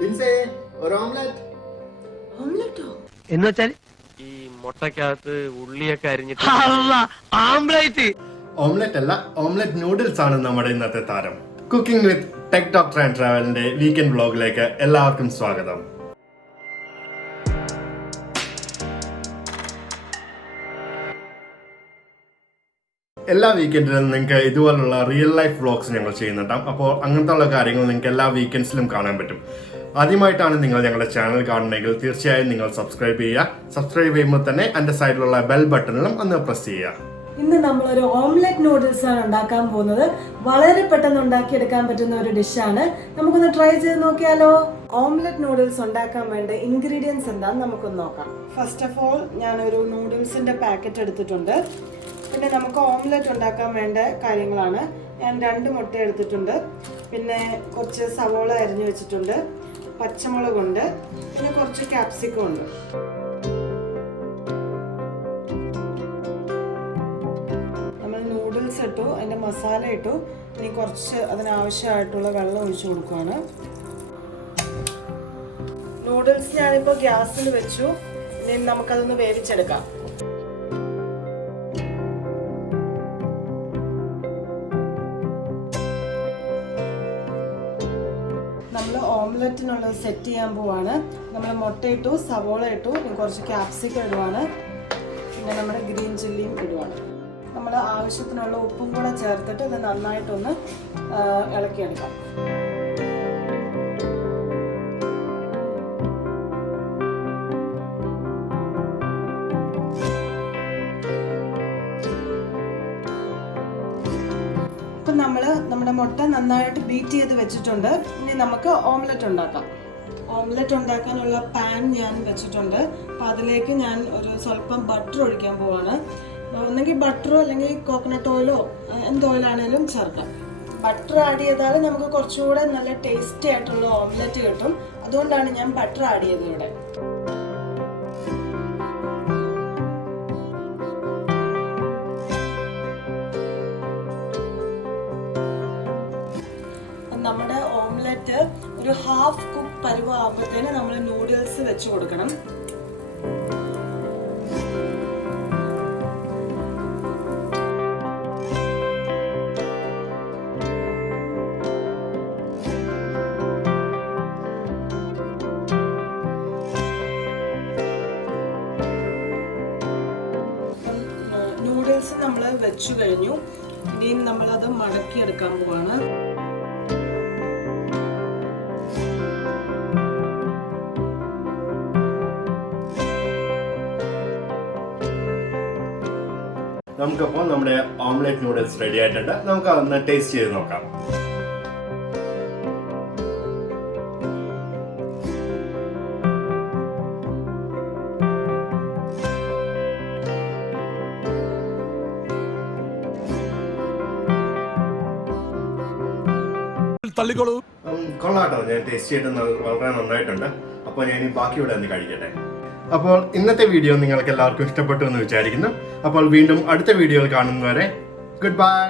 Lindsay ഒരു omelette. ഓംലെറ്റോ? എന്ന് വെച്ചാൽ ഈ മുട്ടക്കകത്ത് ഉള്ളിയൊക്കെ അരിഞ്ഞിട്ട് ആംബ്ലേറ്റ്. ഓംലെറ്റ് അല്ല, ഓംലെറ്റ് നൂഡിൽസ് ആണ് നമ്മുടെ ഇന്നത്തെ താരം. Cooking with tech doctor and ട്രാവലിന്റെ വീക്കെൻഡ് വ്ലോഗിലേക്ക് എല്ലാവർക്കും സ്വാഗതം. എല്ലാ വീക്കെൻഡിലും നിങ്ങൾക്ക് ഇതുപോലുള്ള റിയൽ ലൈഫ് വ്ലോഗ്സ് ഞങ്ങൾ ചെയ്യുന്നുണ്ടാവും. അപ്പോൾ അങ്ങനത്തെ ഉള്ള കാര്യങ്ങൾ നിങ്ങൾക്ക് എല്ലാ വീക്കെൻഡ്സിലും കാണാൻ പറ്റും. ആദ്യമായിട്ടാണ് നിങ്ങൾ ഞങ്ങളുടെ ചാനൽ കാണുന്നതെങ്കിൽ തീർച്ചയായും നിങ്ങൾ സബ്സ്ക്രൈബ് ചെയ്യുക. സബ്സ്ക്രൈബ് ചെയ്യുമ്പോൾ തന്നെ എൻ്റെ സൈഡിലുള്ള ബെൽ ബട്ടണിലും ഒന്ന് പ്രസ് ചെയ്യുക. ഇന്ന് നമ്മളൊരു ഓംലെറ്റ് നൂഡിൽസ് ആണ് ഉണ്ടാക്കാൻ പോകുന്നത്. വളരെ പെട്ടെന്ന് ഉണ്ടാക്കിയെടുക്കാൻ പറ്റുന്ന ഒരു ഡിഷാണ്. നമുക്കൊന്ന് ട്രൈ ചെയ്ത് നോക്കിയാലോ? ഓംലെറ്റ് നൂഡിൽസ് ഉണ്ടാക്കാൻ വേണ്ട ഇൻഗ്രീഡിയൻസ് എന്താണെന്ന് നമുക്കൊന്ന് നോക്കാം. ഫസ്റ്റ് ഓഫ് ഓൾ ഞാനൊരു നൂഡിൽസിന്റെ പാക്കറ്റ് എടുത്തിട്ടുണ്ട്. പിന്നെ നമുക്ക് ഓംലെറ്റ് ഉണ്ടാക്കാൻ വേണ്ട കാര്യങ്ങളാണ്. ഞാൻ 2 മുട്ട എടുത്തിട്ടുണ്ട്. പിന്നെ കുറച്ച് സവോള അരിഞ്ഞു വെച്ചിട്ടുണ്ട്, പച്ചമുളകുണ്ട്, പിന്നെ കുറച്ച് കാപ്സിക്കം ഉണ്ട്. നമ്മൾ നൂഡിൽസ് ഇട്ടു, അതിൻ്റെ മസാല ഇട്ടു. ഇനി കുറച്ച് അതിനാവശ്യമായിട്ടുള്ള വെള്ളം ഒഴിച്ചു കൊടുക്കുകയാണ്. നൂഡിൽസ് ഞാനിപ്പോൾ ഗ്യാസിൽ വെച്ചു. ഇനി നമുക്കതൊന്ന് വേവിച്ചെടുക്കാം. നമ്മൾ ഓംലെറ്റിനുള്ളത് സെറ്റ് ചെയ്യാൻ പോവാണ്. നമ്മൾ മുട്ട ഇട്ടു, സവോള ഇട്ടു, കുറച്ച് ക്യാപ്സിക്കം ഇടുവാണ്, പിന്നെ നമ്മുടെ ഗ്രീൻ ചില്ലിയും ഇടുവാണ്. നമ്മൾ ആവശ്യത്തിനുള്ള ഉപ്പും കൂടെ ചേർത്തിട്ട് ഇത് നന്നായിട്ടൊന്ന് ഇളക്കിയെടുക്കാം. ഇപ്പം നമ്മുടെ മുട്ട നന്നായിട്ട് ബീറ്റ് ചെയ്ത് വെച്ചിട്ടുണ്ട്. ഇനി നമുക്ക് ഓംലെറ്റ് ഉണ്ടാക്കാം. ഓംലെറ്റ് ഉണ്ടാക്കാനുള്ള പാൻ ഞാൻ വെച്ചിട്ടുണ്ട്. അപ്പം അതിലേക്ക് ഞാൻ ഒരു സ്വല്പം ബട്ടർ ഒഴിക്കാൻ പോവാണ്. ഒന്നെങ്കിൽ ബട്ടറോ അല്ലെങ്കിൽ കോക്കനട്ട് ഓയിലോ എന്ത് ഓയിലാണേലും ചേർക്കാം. ബട്ടർ ആഡ് ചെയ്താൽ നമുക്ക് കുറച്ചുകൂടെ നല്ല ടേസ്റ്റി ആയിട്ടുള്ള ഓംലെറ്റ് കിട്ടും. അതുകൊണ്ടാണ് ഞാൻ ബട്ടർ ആഡ് ചെയ്തത് ഇവിടെ. നമ്മുടെ ഓംലെറ്റ് ഒരു ഹാഫ് കുക്ക് പരുവാകുമ്പോഴത്തേന് നമ്മൾ നൂഡിൽസ് വെച്ച് കൊടുക്കണം. നൂഡിൽസ് നമ്മൾ വെച്ചു കഴിഞ്ഞു. ഇനിയും നമ്മളത് മടക്കിയെടുക്കാൻ പോവാണ്. നമുക്കപ്പോൾ നമ്മുടെ ഓംലെറ്റ് നൂഡിൽസ് റെഡി ആയിട്ടുണ്ട്. നമുക്ക് അതൊന്ന് ടേസ്റ്റ് ചെയ്ത് നോക്കാം. കൊള്ളാട്ടോ, ഞാൻ ടേസ്റ്റ് ചെയ്തിട്ട് വളരെ നന്നായിട്ടുണ്ട്. അപ്പോൾ ഞാൻ ബാക്കിയുടെ ഒന്ന് കഴിക്കട്ടെ. അപ്പോൾ ഇന്നത്തെ വീഡിയോ നിങ്ങൾക്ക് എല്ലാവർക്കും ഇഷ്ടപ്പെട്ടു എന്ന് വിചാരിക്കുന്നു. അപ്പോൾ വീണ്ടും അടുത്ത വീഡിയോയിൽ കാണുന്നവരെ ഗുഡ് ബൈ.